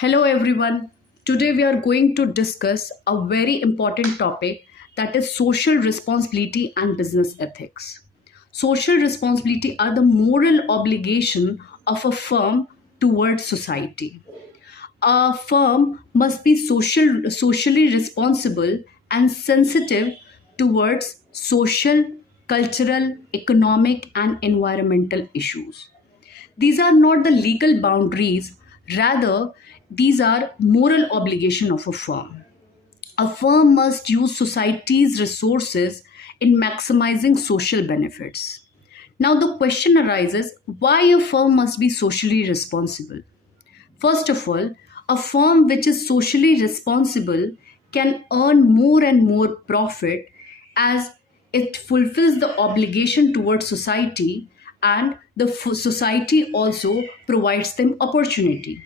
Hello everyone. Today we are going to discuss a very important topic, that is social responsibility and business ethics. Social responsibility are the moral obligation of a firm towards society. A firm must be socially responsible and sensitive towards social, cultural, economic and environmental issues. These are not the legal boundaries, rather, these are moral obligation of a firm. A firm must use society's resources in maximizing social benefits. Now, the question arises, why a firm must be socially responsible? First of all, a firm which is socially responsible can earn more and more profit as it fulfills the obligation towards society, and the society also provides them opportunity.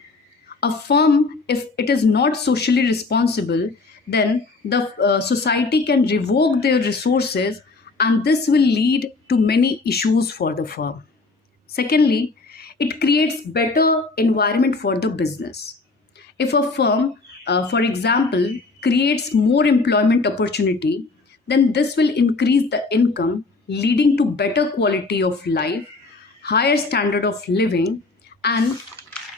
A firm, if it is not socially responsible, then the society can revoke their resources, and this will lead to many issues for the firm. Secondly, it creates better environment for the business. If a firm, for example, creates more employment opportunity, then this will increase the income, leading to better quality of life, higher standard of living, and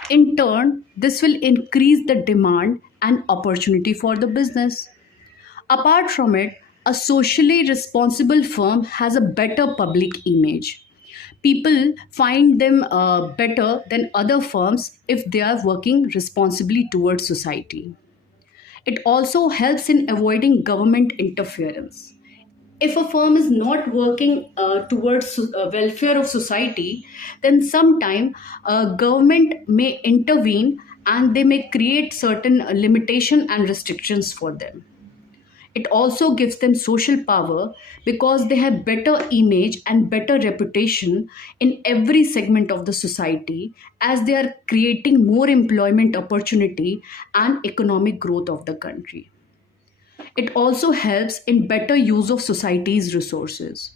in turn, this will increase the demand and opportunity for the business. Apart from it, a socially responsible firm has a better public image. People find them better than other firms if they are working responsibly towards society. It also helps in avoiding government interference. If a firm is not working towards welfare of society, then sometime government may intervene and they may create certain limitation and restrictions for them. It also gives them social power because they have better image and better reputation in every segment of the society, as they are creating more employment opportunity and economic growth of the country. It also helps in better use of society's resources.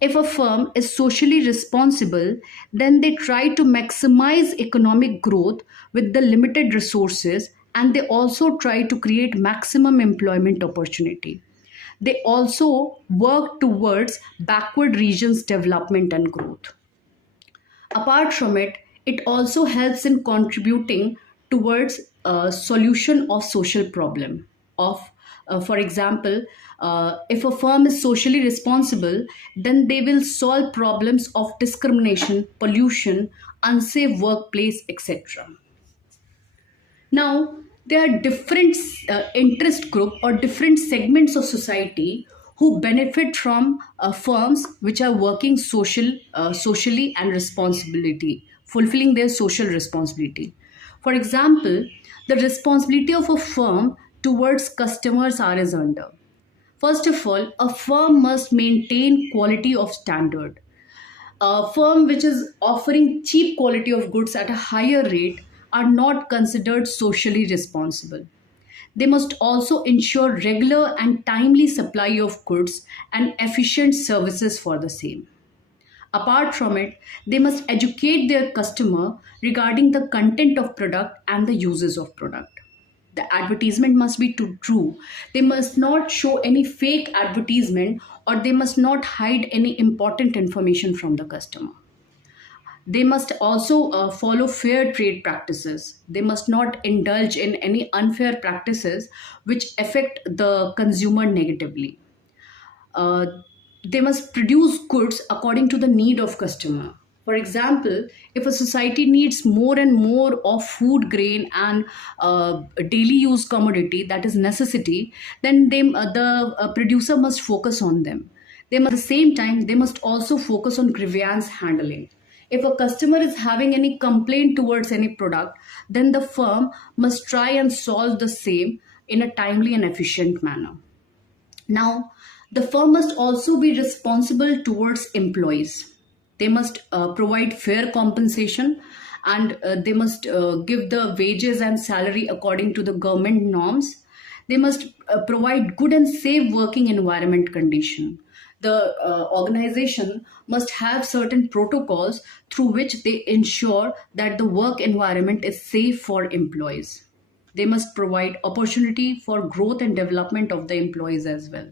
If a firm is socially responsible, then they try to maximize economic growth with the limited resources, and they also try to create maximum employment opportunity. They also work towards backward regions development and growth. Apart from it, it also helps in contributing towards a solution of social problem of for example, if a firm is socially responsible, then they will solve problems of discrimination, pollution, unsafe workplace, etc. Now, there are different interest group or different segments of society who benefit from firms which are working socially and responsibility, fulfilling their social responsibility. For example, the responsibility of a firm towards customers are as under. First of all, a firm must maintain quality of standard. A firm which is offering cheap quality of goods at a higher rate are not considered socially responsible. They must also ensure regular and timely supply of goods and efficient services for the same. Apart from it, they must educate their customer regarding the content of product and the uses of product. The advertisement must be true. They must not show any fake advertisement, or they must not hide any important information from the customer. They must also follow fair trade practices. They must not indulge in any unfair practices which affect the consumer negatively. Uh, they must produce goods according to the need of customer. For example, if a society needs more and more of food grain and daily use commodity, that is necessity, then the producer must focus on them. They must, at the same time, they must also focus on grievance handling. If a customer is having any complaint towards any product, then the firm must try and solve the same in a timely and efficient manner. Now, the firm must also be responsible towards employees. They must provide fair compensation, and they must give the wages and salary according to the government norms. They must provide good and safe working environment condition. the organization must have certain protocols through which they ensure that the work environment is safe for employees. They must provide opportunity for growth and development of the employees as well,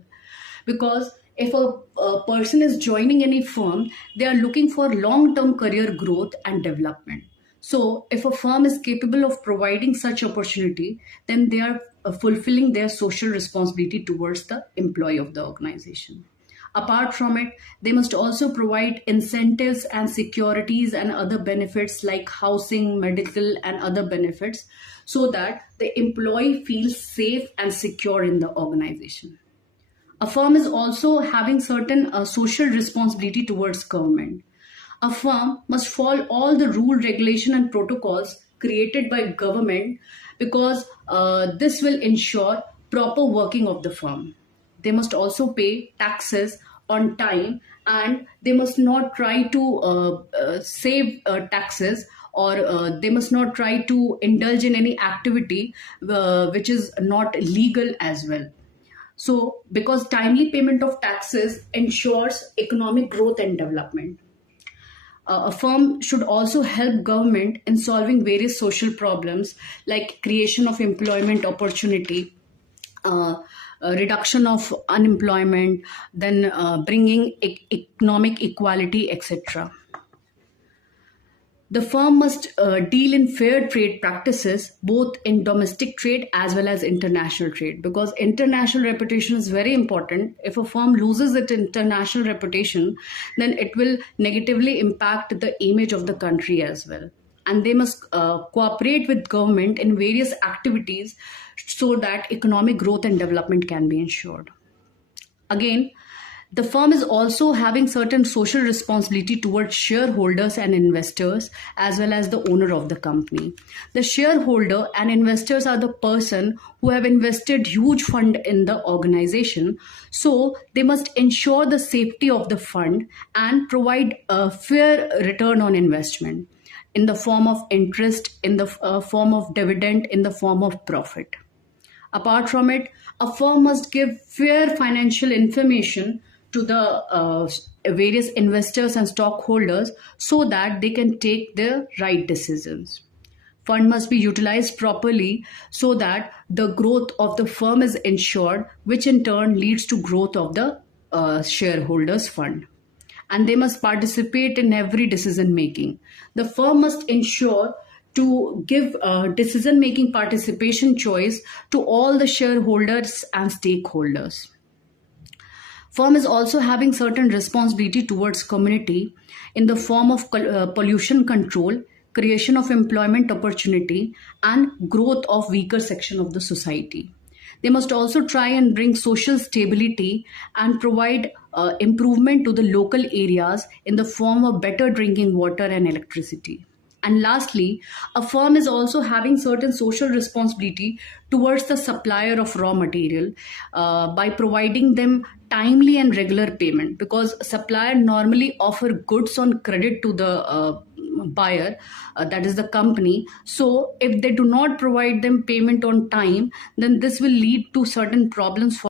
because if a person is joining any firm, they are looking for long term career growth and development. So if a firm is capable of providing such opportunity, then they are fulfilling their social responsibility towards the employee of the organization. Apart from it, they must also provide incentives and securities and other benefits like housing, medical, and other benefits, so that the employee feels safe and secure in the organization. A firm is also having certain social responsibility towards government. A firm must follow all the rule, regulation, and protocols created by government, because this will ensure proper working of the firm. They must also pay taxes on time, and they must not try to save taxes, or they must not try to indulge in any activity which is not legal as well. So, because timely payment of taxes ensures economic growth and development. A firm should also help government in solving various social problems like creation of employment opportunity, reduction of unemployment, then bringing economic equality, etc. The firm must deal in fair trade practices both in domestic trade as well as international trade, because international reputation is very important. If a firm loses its international reputation, then it will negatively impact the image of the country as well. And they must cooperate with government in various activities so that economic growth and development can be ensured. Again, the firm is also having certain social responsibility towards shareholders and investors, as well as the owner of the company. The shareholder and investors are the person who have invested huge fund in the organization. So they must ensure the safety of the fund and provide a fair return on investment in the form of interest, in the form of dividend, in the form of profit. Apart from it, a firm must give fair financial information to the various investors and stockholders so that they can take the right decisions. Fund must be utilized properly so that the growth of the firm is ensured, which in turn leads to growth of the shareholders fund. And they must participate in every decision making. The firm must ensure to give decision making participation choice to all the shareholders and stakeholders. Firm is also having certain responsibility towards community in the form of pollution control, creation of employment opportunity, and growth of weaker section of the society. They must also try and bring social stability and provide improvement to the local areas in the form of better drinking water and electricity. And lastly, a firm is also having certain social responsibility towards the supplier of raw material by providing them timely and regular payment, because supplier normally offer goods on credit to the buyer, that is the company. So if they do not provide them payment on time, then this will lead to certain problems for